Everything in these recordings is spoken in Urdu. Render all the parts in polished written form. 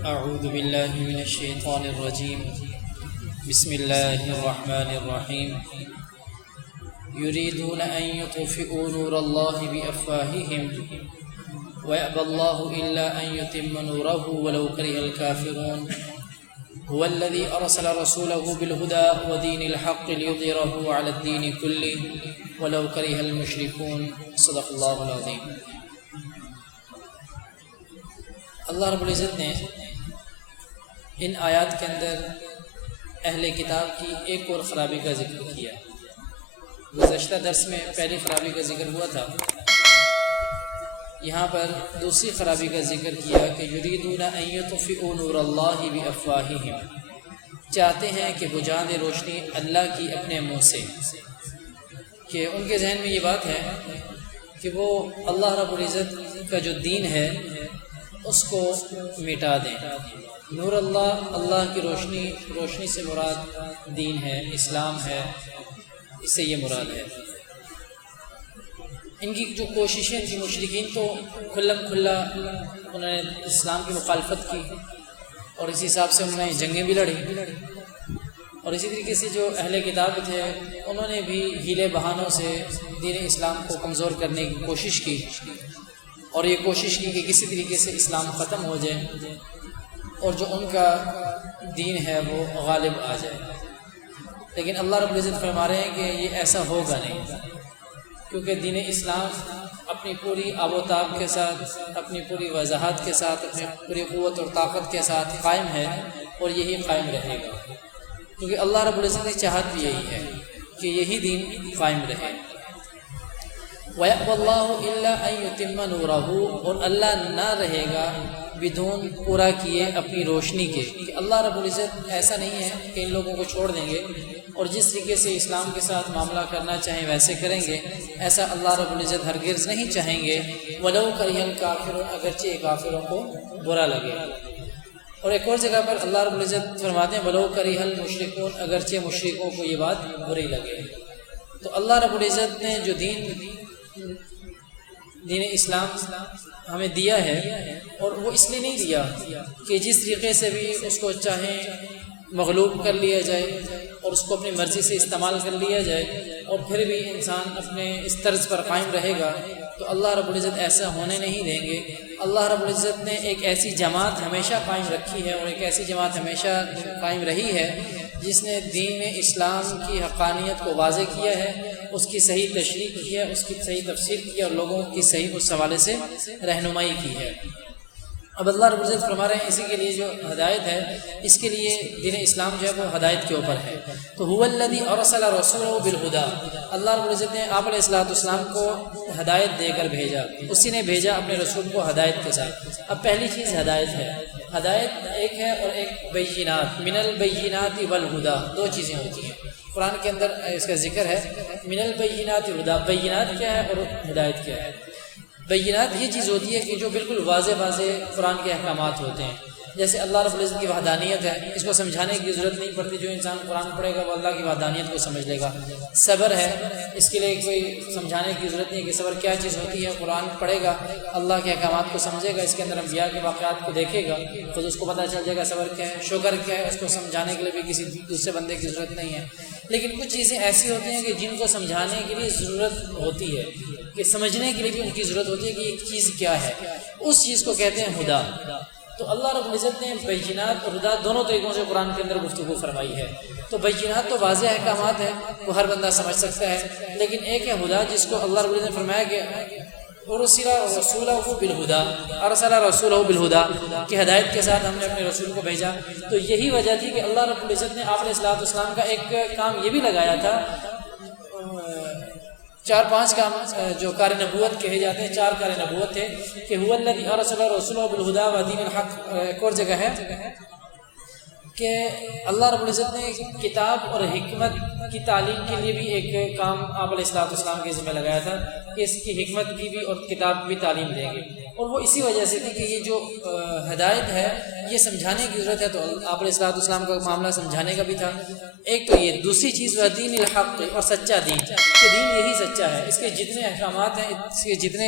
أعوذ بالله من الشيطان الرجيم. بسم الله الرحمن الرحيم. يريدون أن يطفئوا نور الله بأفواههم ويأبى الله إلا أن يتم نوره ولو كره الكافرون. هو الذي أرسل رسوله بالهدى ودين الحق ليظهره على الدين كله ولو كره المشركون. صدق الله العظيم. اللہ رب العزت نے ان آیات کے اندر اہل کتاب کی ایک اور خرابی کا ذکر کیا. گزشتہ درس میں پہلی خرابی کا ذکر ہوا تھا، یہاں پر دوسری خرابی کا ذکر کیا کہ یریدون ان یطفئوا نور اللہ بافواہہم، چاہتے ہیں کہ بجھا دے روشنی اللہ کی اپنے منہ سے. کہ ان کے ذہن میں یہ بات ہے کہ وہ اللہ رب العزت کا جو دین ہے اس کو مٹا دیں. نور اللہ، اللہ کی روشنی سے مراد دین ہے، اسلام ہے، اس سے یہ مراد ہے. ان کی جو کوششیں تھیں، مشرکین تو کھلا انہوں نے اسلام کی مخالفت کی اور اسی حساب سے انہوں نے جنگیں بھی لڑی، اور اسی طریقے سے جو اہل کتاب تھے انہوں نے بھی ہیلے بہانوں سے دین اسلام کو کمزور کرنے کی کوشش کی، اور یہ کوشش کی کہ کسی طریقے سے اسلام ختم ہو جائے اور جو ان کا دین ہے وہ غالب آ جائے. لیکن اللہ رب العزت فرما رہے ہیں کہ یہ ایسا ہوگا نہیں، کیونکہ دین اسلام اپنی پوری آب و تاب کے ساتھ، اپنی پوری وضاحت کے ساتھ، اپنی پوری قوت اور طاقت کے ساتھ قائم ہے اور یہی قائم رہے گا. کیونکہ اللہ رب العزت کی چاہت بھی یہی ہے کہ یہی دین قائم رہے. وَيَأْبَى اللَّهُ إِلَّا أَن يُتِمَّ نُورَهُ، اور اللہ نہ رہے گا بدون پورا کیے اپنی روشنی کے. کہ اللہ رب العزت ایسا نہیں ہے کہ ان لوگوں کو چھوڑ دیں گے اور جس طریقے سے اسلام کے ساتھ معاملہ کرنا چاہیں ویسے کریں گے، ایسا اللہ رب العزت ہرگز نہیں چاہیں گے. وَلَوْ كَرِهَ الْكَافِرُونَ، اگرچہ کافروں کو برا لگے. اور ایک اور جگہ پر اللہ رب العزت فرماتے ہیں وَلَوْ كَرِهَ الْمُشْرِكُونَ، اگرچہ مشرکوں کو یہ بات بری لگے. تو اللہ رب العزت نے جو دین اسلام ہمیں دیا ہے، اور وہ اس لیے نہیں دیا کہ جس طریقے سے بھی اس کو چاہیں مغلوب کر لیا جائے اور اس کو اپنی مرضی سے استعمال کر لیا جائے اور پھر بھی انسان اپنے اس طرز پر قائم رہے گا. تو اللہ رب العزت ایسا ہونے نہیں دیں گے. اللہ رب العزت نے ایک ایسی جماعت ہمیشہ قائم رکھی ہے اور ایک ایسی جماعت ہمیشہ قائم رہی ہے جس نے دین اسلام کی حقانیت کو واضح کیا ہے، اس کی صحیح تشریح کی ہے، اس کی صحیح تفسیر کی ہے اور لوگوں کی صحیح اس حوالے سے رہنمائی کی ہے. اب اللہ رب العزت فرما رہے ہیں اسی کے لیے جو ہدایت ہے، اس کے لیے دین اسلام جو ہے وہ ہدایت کے اوپر ہے. تو هو الذی ارسل رسوله بالهدى، اللہ رب العزت نے آپ علیہ السلام کو ہدایت دے کر بھیجا، اسی نے بھیجا اپنے رسول کو ہدایت کے ساتھ. اب پہلی چیز ہدایت ہے. ہدایت ایک ہے اور ایک بینات، من البینات والہدی، دو چیزیں ہوتی ہیں قرآن کے اندر. اس کا ذکر ہے من البینات والہدی. بینات کیا ہے اور ہدایت کیا ہے؟ بینات یہ چیز ہوتی ہے کہ جو بالکل واضح قرآن کے احکامات ہوتے ہیں. جیسے اللہ رب العزت کی وحدانیت ہے، اس کو سمجھانے کی ضرورت نہیں پڑتی، جو انسان قرآن پڑھے گا وہ اللہ کی وحدانیت کو سمجھ لے گا. صبر ہے، اس کے لیے کوئی سمجھانے کی ضرورت نہیں کہ صبر کیا چیز ہوتی ہے. قرآن پڑھے گا، اللہ کے احکامات کو سمجھے گا، اس کے اندر انبیاء کے واقعات کو دیکھے گا، خود اس کو پتہ چل جائے گا صبر کیا ہے. شکر کیا ہے، اس کو سمجھانے کے لیے بھی کسی دوسرے بندے کی ضرورت نہیں ہے. لیکن کچھ چیزیں ایسی ہوتی ہیں کہ جن کو سمجھانے کے لیے ضرورت ہوتی ہے، کہ سمجھنے کے لیے بھی ان کی ضرورت ہوتی ہے کہ ایک چیز کیا ہے. اس چیز کو کہتے ہیں ہدا. تو اللہ رب العزت نے بینات اور ہدا دونوں طریقوں سے قرآن کے اندر گفتگو فرمائی ہے. تو بینات تو واضح احکامات ہیں، وہ ہر بندہ سمجھ سکتا ہے. لیکن ایک ہے ہدا، جس کو اللہ رب العزت نے فرمایا کہ ارسل رسولہ بالہدی، ارسل رسولہ بالہدی، کہ ہدایت کے ساتھ ہم نے اپنے رسول کو بھیجا. تو یہی وجہ تھی کہ اللہ رب العزت نے آپ علیہ السلام کا ایک کام یہ بھی لگایا تھا. 4-5 کام جو کار نبوت کہے جاتے ہیں، 4 کار نبوت تھے کہ هو الذی ارسل رسوله بالهدى ودین الحق. ایک اور جگہ ہے کہ اللہ رب العزت نے کتاب اور حکمت کی تعلیم کے لیے بھی ایک کام آپ علیہ السلام کے ذمہ لگایا تھا کہ اس کی حکمت کی بھی اور کتاب کی بھی تعلیم دیں گے. اور وہ اسی وجہ سے تھی کہ یہ جو ہدایت ہے یہ سمجھانے کی ضرورت ہے، تو آپ علیہ السلام کا معاملہ سمجھانے کا بھی تھا. ایک تو یہ، دوسری چیز وہ دین الحق، اور سچا دین، کہ دین یہی سچا ہے. اس کے جتنے احکامات ہیں، اس کے جتنے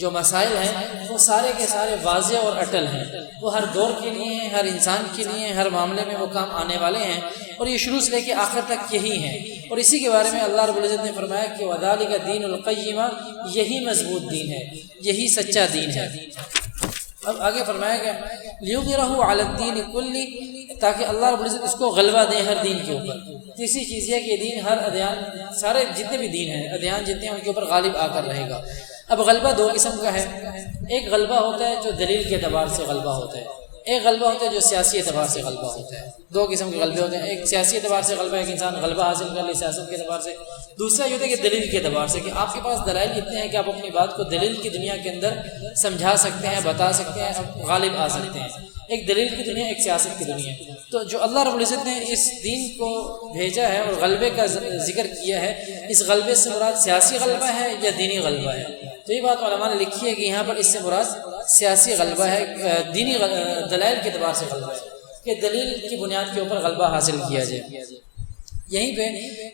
جو مسائل ہیں وہ سارے کے سارے واضح اور اٹل ہیں، وہ ہر دور کے لیے ہیں، ہر انسان کے لیے ہیں، ہر معاملے میں وہ کام آنے والے ہیں، اور یہ شروع سے لے کے آخر تک یہی ہیں۔ اور اسی کے بارے میں اللہ رب العزت نے فرمایا کہ وَذَلِكَ دِينُ الْقَيِّمَةِ، یہی مضبوط دین ہے، یہی سچا دین ہے۔ اب آگے فرمایا گیا لِيُظْهِرَهُ عَلَى الدِّينِ كُلِّهِ، تاکہ اللہ رب العزت اس کو غلبہ دے ہر دین کے اوپر۔ تیسری چیز یہ کہ یہ دین ہر ادیان، سارے جتنے بھی دین ہیں، ادیان جتنے ہیں، ان کے اوپر غالب آ کر رہے گا۔ اب غلبہ دو قسم کا ہے، ایک غلبہ ہوتا ہے جو دلیل کے اعتبار سے غلبہ ہوتا ہے، ایک غلبہ ہوتا ہے جو سیاسی اعتبار سے غلبہ ہوتا ہے۔ دو قسم کے غلبے ہوتے ہیں، ایک سیاسی اعتبار سے غلبہ، ایک انسان غلبہ حاصل کر لے سیاست کے اعتبار سے، دوسرا یہ ہوتا ہے کہ دلیل کے اعتبار سے، کہ آپ کے پاس دلائل اتنے ہیں کہ آپ اپنی بات کو دلیل کی دنیا کے اندر سمجھا سکتے ہیں، بتا سکتے ہیں، غالب آ سکتے ہیں۔ ایک دلیل کی دنیا، ایک سیاست کی دنیا۔ تو جو اللہ رب العزت نے اس دین کو بھیجا ہے اور غلبے کا ذکر کیا ہے، اس غلبے سے مراد سیاسی غلبہ ہے یا دینی غلبہ ہے؟ تو یہ بات علماء نے لکھی ہے کہ یہاں پر اس سے مراد سیاسی غلبہ ہے، دینی دلائل کے اعتبار سے غلبہ ہے، کہ دلیل کی بنیاد کے اوپر غلبہ حاصل کیا جائے۔ یہیں پہ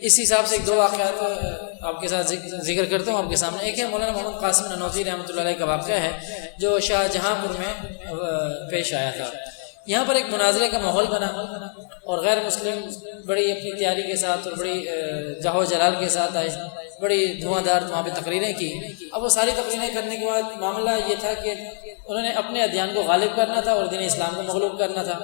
اس حساب سے ایک دو واقعات آپ کے ساتھ ذکر کرتا ہوں آپ کے سامنے۔ ایک ہے مولانا محمد قاسم نانوتوی رحمۃ اللہ علیہ کا واقعہ ہے جو شاہ جہاں پور میں پیش آیا تھا۔ یہاں پر ایک مناظرے کا ماحول بنا اور غیر مسلم بڑی اپنی تیاری کے ساتھ اور بڑی جاہ و جلال کے ساتھ آئے، بڑی دھواں دار وہاں پہ تقریریں کی۔ اب وہ ساری تقریریں کرنے کے بعد معاملہ یہ تھا کہ انہوں نے اپنے ادیان کو غالب کرنا تھا اور دین اسلام کو مغلوب کرنا تھا۔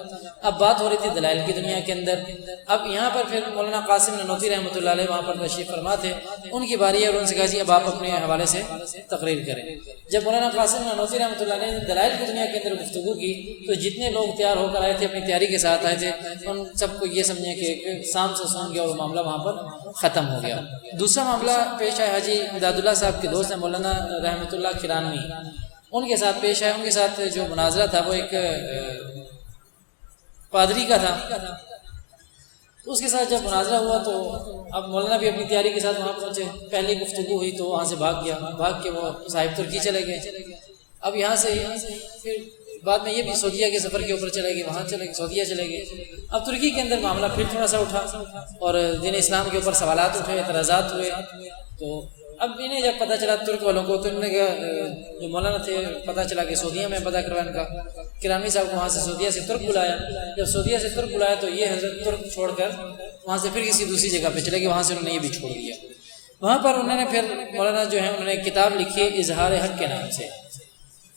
اب بات ہو رہی تھی دلائل کی دنیا کے اندر۔ اب یہاں پر پھر مولانا قاسم نانوتوی رحمۃ اللہ علیہ وہاں پر تشریف فرما تھے، ان کی باری ہے اور ان سے کہا جی اب آپ اپنے حوالے سے تقریر کریں۔ جب مولانا قاسم نانوتوی رحمۃ اللہ علیہ نے دلائل کی دنیا کے اندر گفتگو کی تو جتنے لوگ تیار ہو کر آئے تھے، اپنی تیاری کے ساتھ آئے تھے، ان سب کو یہ سمجھیں کہ سام سے سن گیا اور معاملہ وہاں پر ختم ہو گیا۔ دوسرا معاملہ پیش آیا حاجی امداد اللہ صاحب کے دوست ہیں مولانا رحمۃ اللہ کھیرانوی، ان کے ساتھ پیش آیا۔ ان کے ساتھ جو مناظرہ تھا وہ ایک پادری کا تھا۔ اس کے ساتھ جب مناظرہ ہوا تو اب مولانا بھی اپنی تیاری کے ساتھ وہاں پہنچے، پہلی گفتگو ہوئی تو وہاں سے بھاگ گیا، بھاگ کے وہ صاحب ترکی چلے گئے۔ اب یہاں سے پھر بعد میں یہ بھی سعودیہ کے سفر کے اوپر چلے گئے، وہاں چلے گئے، سعودیہ چلے گئے۔ اب ترکی کے اندر معاملہ پھر تھوڑا سا اٹھا اور دین اسلام کے اوپر سوالات اٹھے، اعتراضات ہوئے۔ تو اب انہیں جب پتہ چلا ترک والوں کو، تو انہوں نے کہا جو مولانا تھے پتہ چلا کہ سعودیہ میں پتہ کروا ان کا، کرانوی صاحب کو وہاں سے سعودیہ سے ترک بلایا۔ جب سعودیہ سے ترک بلایا تو یہ حضرت ترک چھوڑ کر وہاں سے پھر کسی دوسری جگہ پہ چلے گئے، وہاں سے انہوں نے یہ بھی چھوڑ دیا۔ وہاں پر انہوں نے پھر مولانا جو ہے انہوں نے کتاب لکھی اظہار حق کے نام سے۔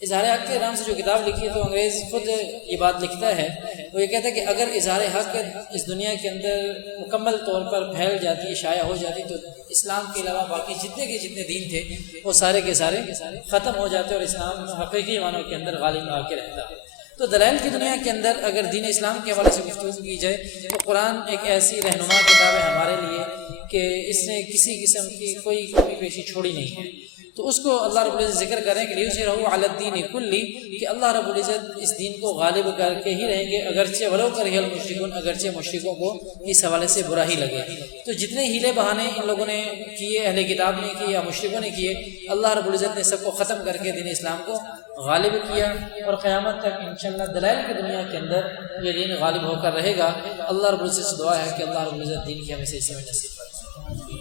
اظہار حق کے نام سے جو کتاب لکھی ہے تو انگریز خود یہ بات لکھتا ہے، وہ یہ کہتا ہے کہ اگر اظہار حق اس دنیا کے اندر مکمل طور پر پھیل جاتی، شائع ہو جاتی، تو اسلام کے علاوہ باقی جتنے کے جتنے دین تھے وہ سارے کے سارے ختم ہو جاتے اور اسلام حقیقی معنوں کے اندر غالب آ کے رہتا۔ تو دلائل کی دنیا کے اندر اگر دین اسلام کے حوالے سے گفتگو کی جائے تو قرآن ایک ایسی رہنما کتاب ہے ہمارے لیے کہ اس نے کسی قسم کی کوئی کمی بیشی چھوڑی نہیں ہے۔ تو اس کو اللہ رب العزت ذکر کریں کہ لیظہرہ علی الدین کلہ، کہ اللہ رب العزت اس دین کو غالب کر کے ہی رہیں گے، اگرچہ ولو کرہ المشرکون، اگرچہ مشرکوں کو اس حوالے سے برا ہی لگے۔ تو جتنے ہیلے بہانے ان لوگوں نے کیے، اہل کتاب نے کیے یا مشرکوں نے کیے، اللہ رب العزت نے سب کو ختم کر کے دین اسلام کو غالب کیا، اور قیامت تک انشاءاللہ دلائل کی دنیا کے اندر یہ دین غالب ہو کر رہے گا۔ اللہ رب العزت سے دعا ہے کہ اللہ رب العزت دین کی ہمیں سے سمجھ نصیب فرمائے۔